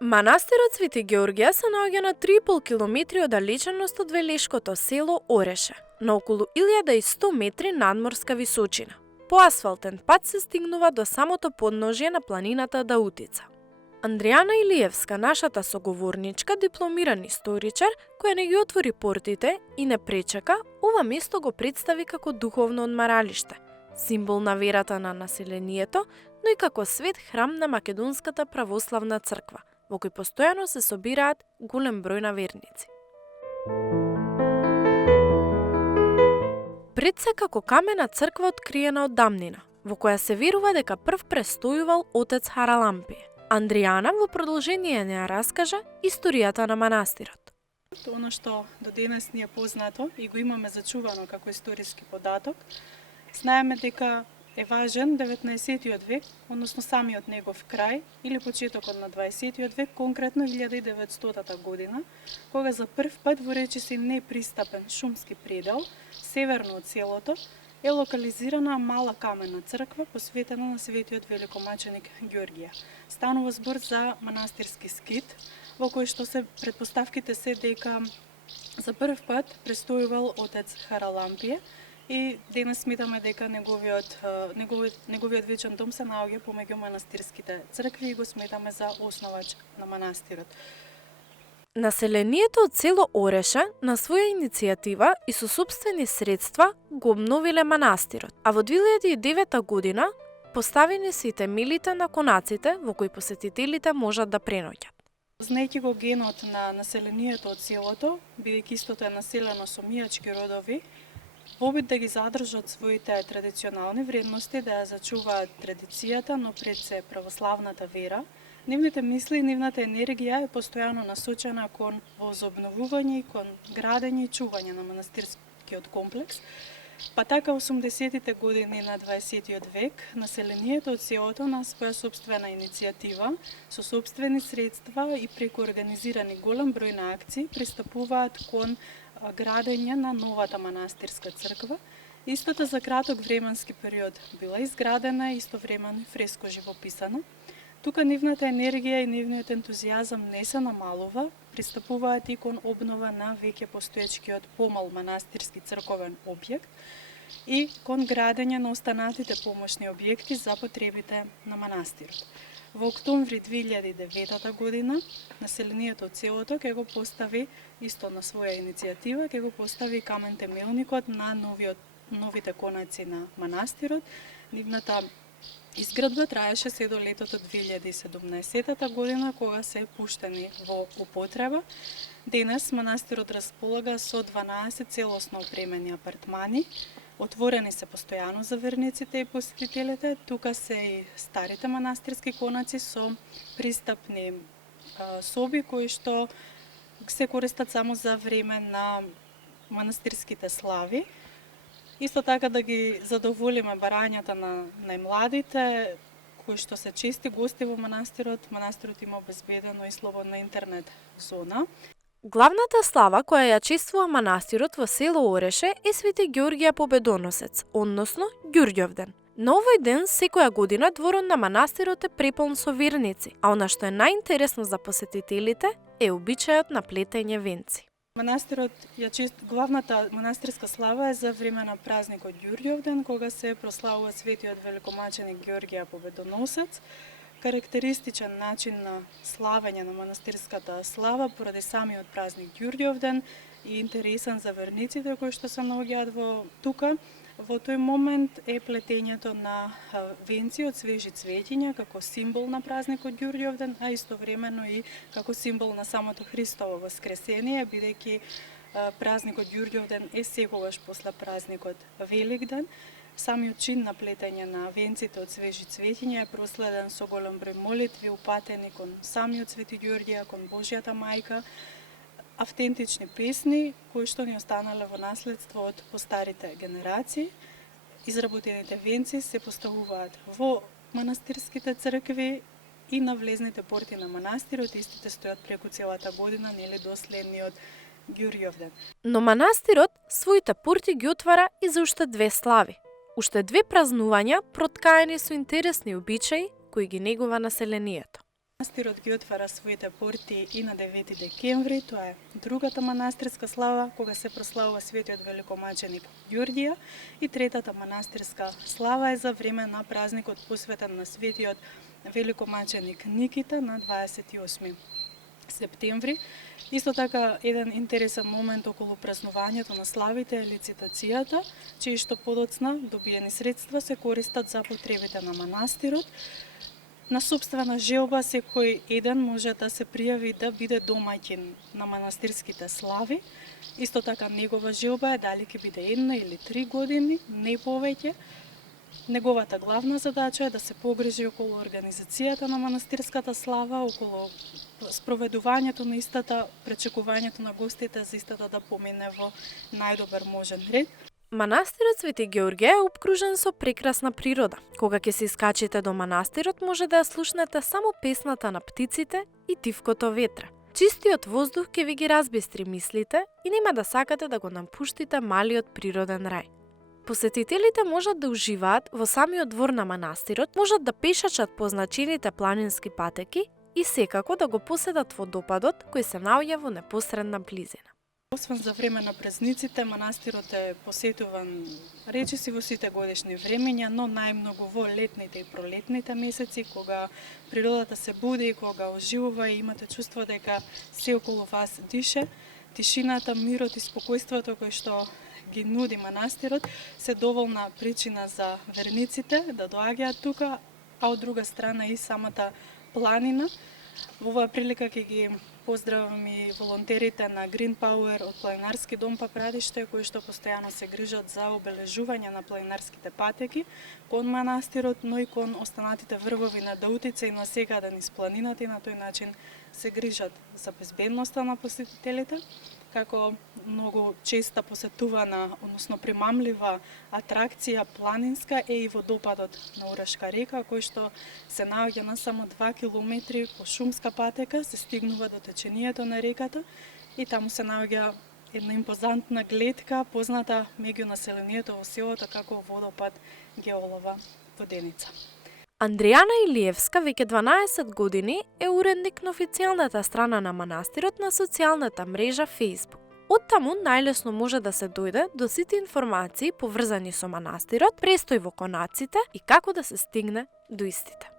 Манастирот Свети Георгија се наоѓа на 3,5 километри оддалеченост од велешкото село Ореше, на околу 1100 метри надморска височина. По асфалтен пат се стигнува до самото подножје на планината Даутица. Андријана Илиевска, нашата соговорничка, дипломиран историчар, која не ги отвори портите и не пречека, ова место го представи како духовно одмаралиште, символ на верата на населението, но и како свет храм на Македонската православна црква, во кој постојано се собираат голем број на верници. Пред се како камена црква откриена од дамнина, во која се верува дека прв престојувал отец Харалампие. Андријана во продолжение не ја раскажа историјата на манастирот. Оно што до денес ни е познато и го имаме зачувано како историски податок, знаеме дека е важен 19. век, односно самиот негов крај или почетокот на 20. век, конкретно 1900 година, кога за прв пат во речиси непристапен шумски предел, северно од селото, е локализирана мала камена црква посветена на светиот великомаченик Ѓорѓија. Станува збор за манастирски скит, во кој што се предпоставките се дека за прв пат престојувал отец Харалампие, и денес сметаме дека неговиот вечен дом се наоѓа помеѓу манастирските цркви и го сметаме за основач на манастирот. Населението од село Ореше на своја иницијатива и со сопствени средства го обновиле манастирот, а во 2009 година поставени се и темелите на конаците во кои посетителите можат да преноќат. Знаејќи го генот на населението од селото, бидејќи истото е населено со мијачки родови, во обид да ги задржат своите традиционални вредности, да ја зачуваат традицијата, но пред се православната вера, нивните мисли и нивната енергија е постојано насочена кон возобновување, кон градење и чување на манастирскиот комплекс. Па така 80-тите години на 20 век, населението од селото на своја собствена иницијатива, со собствени средства и преку организирани голем број на акции, пристапуваат кон градење на новата манастирска црква. Истата за краток временски период била изградена и истовремено фреско живописана. Тука нивната енергија и нивниот ентузијазам не се намалува, пристапуваат и кон обнова на веќе постоечкиот помал манастирски црковен објект и кон градење на останатите помошни објекти за потребите на манастирот. Во октомври 2009 година, населението од селото ќе го постави, исто на своја иницијатива, ќе го постави камен темелникот на новите конаци на манастирот. Нивната изградба траеше се до летото 2017 година, кога се пуштени во употреба. Денес манастирот располага со 12 целосно опремени апартмани, отворени се постојано за верниците и посетителите. Тука се и старите манастирски конаци со пристапни соби кои што се користат само за време на манастирските слави. Исто така да ги задоволиме барањата на најмладите, кои што се чести гости во манастирот. Манастирот има обезбедено и слободна интернет зона. Главната слава која ја чествува манастирот во село Ореше е Свети Георгија Победоносец, односно Ѓурѓовден. На овој ден секоја година дворот на манастирот е преполн со верници, а она што е најинтересно за посетителите е обичајот на плетење венци. Манастирот главната манастирска слава е за време на празникот Ѓурѓовден, кога се прославува светиот великомаченик Георгија Победоносец. Карактеристичен начин на славење на манастирската слава поради самиот празник Ѓурѓовден и интересен за верниците кои што се наоѓаат во тука. Во тој момент е плетењето на венци од свежи цветиња како символ на празникот Ѓурѓовден, а истовремено и како символ на самото Христово воскресение, бидејќи празникот Ѓурѓовден е секогаш после празникот Великден. Самиот чин на плетење на венците од свежи цветиња е проследен со голем број молитви упатени кон самиот Свети Ѓорѓија, кон Божјата мајка, автентични песни кои што ни останале во наследство од постарите генерации. Изработените венци се поставуваат во манастирските цркви и на влезните порти на манастирот, истите стојат преку целата година, нели до следниот Ѓурѓовден. Но манастирот своите порти ги отвара и за уште две слави. Уште две празнувања проткаени со интересни обичаи кои ги негува населението. Манастирот ги отвара своите порти и на 9 декември, тоа е другата манастирска слава, кога се прославува светиот великомаченик Ѓурѓија, и третата манастирска слава е за време на празникот посветен на светиот великомаченик Никита на 28 септември. Исто така, еден интересен момент околу празнувањето на славите е лицитацијата, чии што подоцна добиени средства се користат за потребите на манастирот. На собствена желба секој еден може да се пријави да биде домаќин на манастирските слави. Исто така, негова желба е дали ќе биде 1 или 3 години, не повеќе. Неговата главна задача е да се погрижи околу организацијата на манастирската слава, околу спроведувањето на истата, пречекувањето на гостите за истата да помине во најдобар можен ред. Манастирот Свети Ѓеорѓе е обкружен со прекрасна природа. Кога ќе се искачите до манастирот, може да ја слушнете само песната на птиците и тивкото ветра. Чистиот воздух ќе ви ги разбистри мислите и нема да сакате да го напуштите малиот природен рај. Посетителите можат да уживаат во самиот двор на манастирот, можат да пешачат по означените планински патеки и секако да го поседат водопадот кој се наоѓа во непосредна близина. Освен за време на празниците, манастирот е посетуван речиси во сите годишни времења, но најмногу во летните и пролетните месеци, кога природата се буди, кога оживува и имате чувство дека се околу вас дише. Тишината, мирот и спокојството кој што ги нуди манастирот се доволна причина за верниците да доаѓаат тука, а од друга страна и самата планина. Во оваа прилика ќе ги поздравам и волонтерите на Green Power од Планинарски дом Папрадиште, кои што постојано се грижат за обележување на планинарските патеки кон манастирот, но и кон останатите врвови на Даутица и на секаде низ планината, и на тој начин се грижат за безбедноста на посетителите. Како многу честа посетувана, односно примамлива атракција планинска е и водопадот на Урешка река, кој што се наоѓа на само 2 километри по шумска патека, се стигнува до течението на реката и таму се наоѓа една импозантна гледка, позната меѓу населението во селото како водопад Геолова воденица. Андријана Илиевска веќе 12 години е уредник на официјалната страна на манастирот на социјалната мрежа Facebook. Оттаму најлесно може да се дојде до сите информации поврзани со манастирот, престој во конаците и како да се стигне до истите.